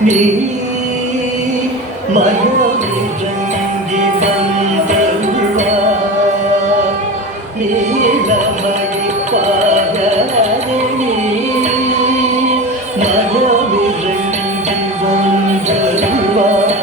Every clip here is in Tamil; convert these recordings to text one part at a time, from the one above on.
நீ மனமிறங்கி வந்தருள்வார் நீலமணி பாகரே நீ மனமிறங்கி வந்தருள்வார்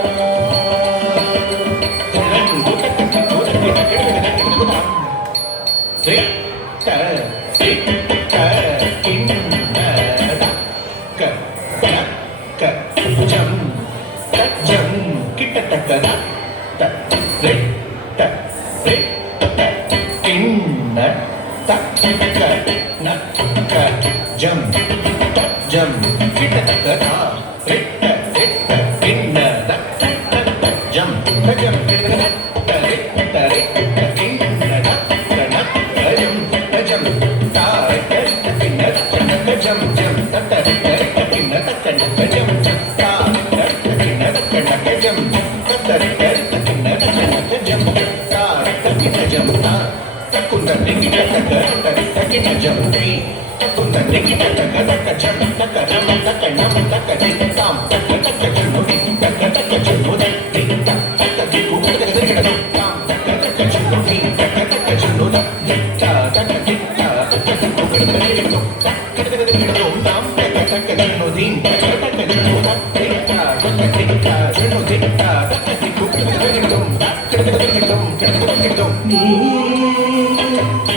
நீ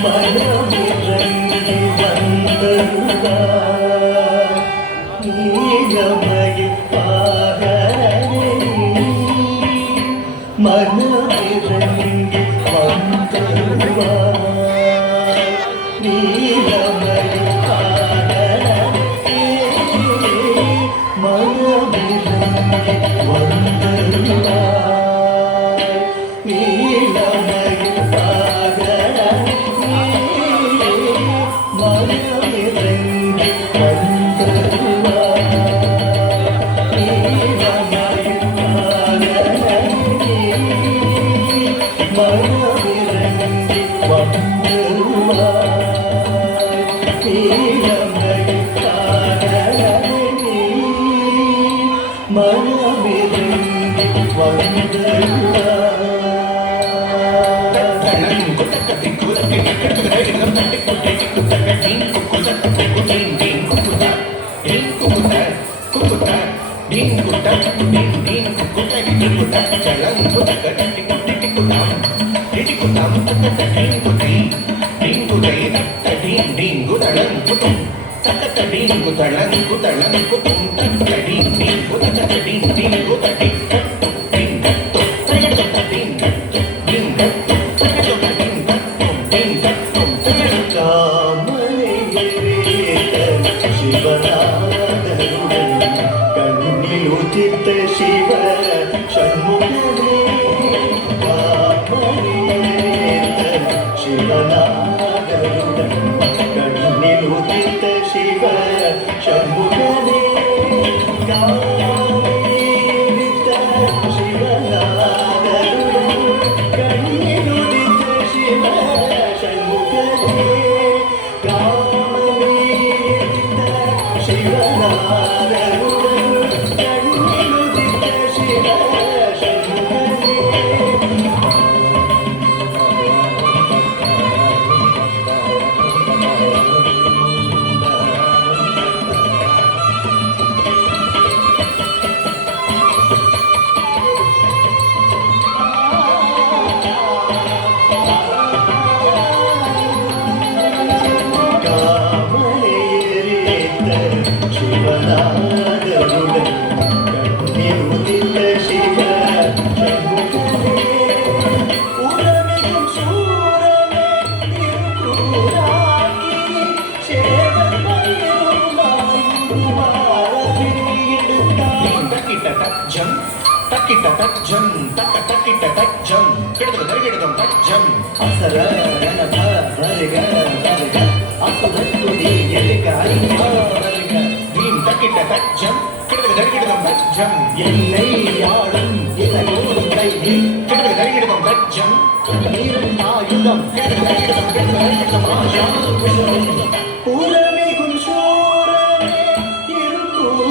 மனமிறங்கி வந்தருள்வார் நீலமணி பாகரே மனமிறங்கி வந்தருள்வார் நீலமணி பாகரே மனமிறங்கி வந்தருள்வார் என்னை யாழும் இளங்கோடும் கையில் ஆயுதம் புறமிகும் சூரனே இருக்கும்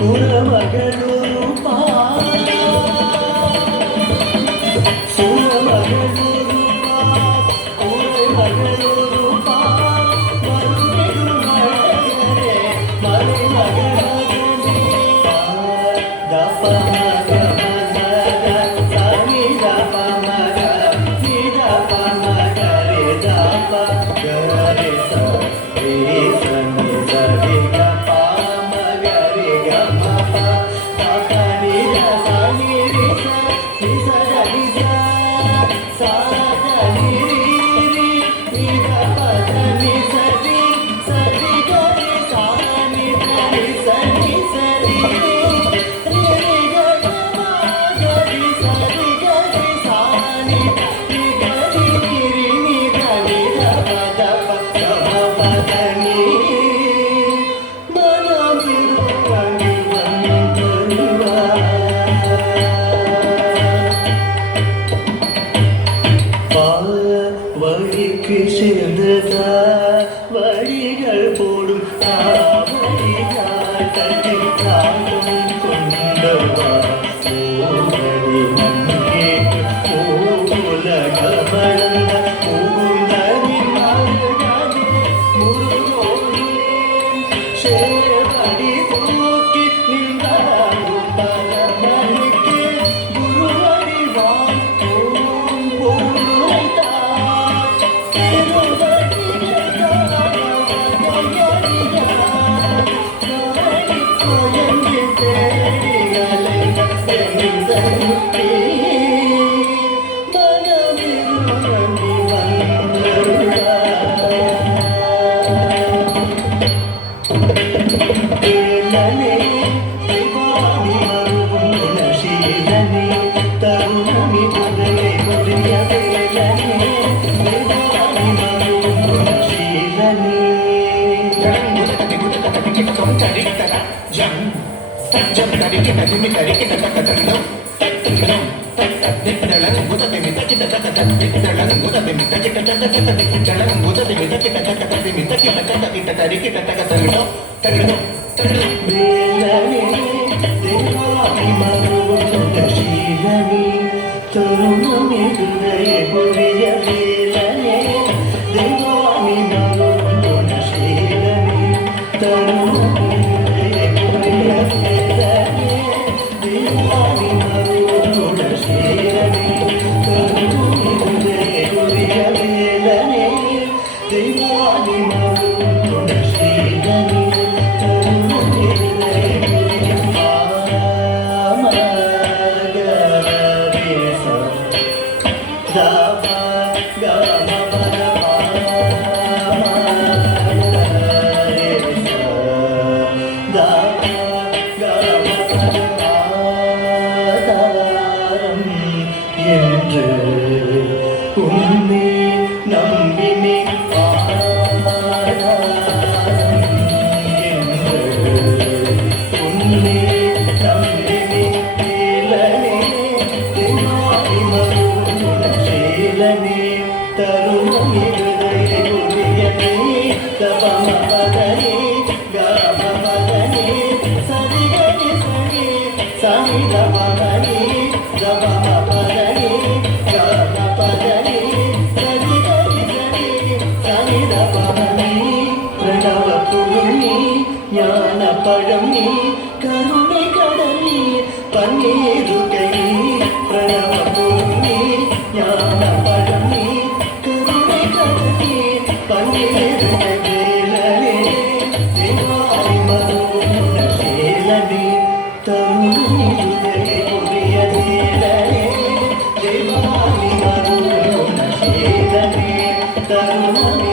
புறமகளூரு சுரமகளூரு உறமகளூரு மருமிகு மழகரே மலைமகளே தபமக மக சனி தபமக நிதபமக ரே தப கரே ச ரே சனி சரி க பமக ரே க ம ப ப நி த சனி ரி ச நி ச த நி ச சா த நி ரி ரி நி த ப த நி ச ரி ச ரி க ரி சா நி த நி ச ரி ச ரி ரி ரி க க ம க ரி ச ரி க ரி சா நி ரி க ரி ரி நி த நி த ப த ப க ம ப த நி மனமிரு கணி வந்தருவா வழிக்கு சேர்ந்ததா வழிகள் போடும் வழிகாட்டத்தில் காலம் கொண்டவா ஓடி நன்கேட்டு உலக வளர்ந்த பூந்தரின் மருகனே முருகோனே சேவடி தூக்கி நின்றாடும் பரமனுக்கு குருவடி வாங்கும் பொருளைத்தான் திருவடிகள் கோயங்கி தேடிகளை எந்தனுக்கே மனமிருமணி வந்தருளாய் ஏலனே சிவானி மருவும் குணசீலனே தருணமி புதையை புரிய வேலனே சிவானி மருவும் குணசீலனே வேலனே தேவாதி மருவும் குணசீலனே தருணமி புதையை புரிய வேலனே தேவாதி மருவும் குணசீலனே தருணமி புதையை புரிய வேலனே தேவாதி மருவும் குணசீலனே தருணமி புதையை புரிய வேலனே தேவாதி மருவும் குணசீலனே தருணமி புதையை புரிய என்று உன்னை நம்பினே என்று உன்னை நம்பினே வேலனே தேவாதி மருவும் குணசீலனே தருணமி புதையை புரியனே தபம பதனே கம பதனே சரி கரி சரி சனி தபமனே கம பதனே கம பதனே சரி கரி சரி சனி தபமனே பிரணவ புருள் நீ ஞான பழம் நீ கருணை கடல் நீ பன்னீருகை நீ பிரணவ புருள் நீ ஞான பழம் நீ கருணை கடல் நீ பன்னீருகை வேலனே தேவாதி மருவும் குணசீலனே தருணமி புதையை புரிய வேலனே தேவாதி மருவும் குணசீலனே தருணமி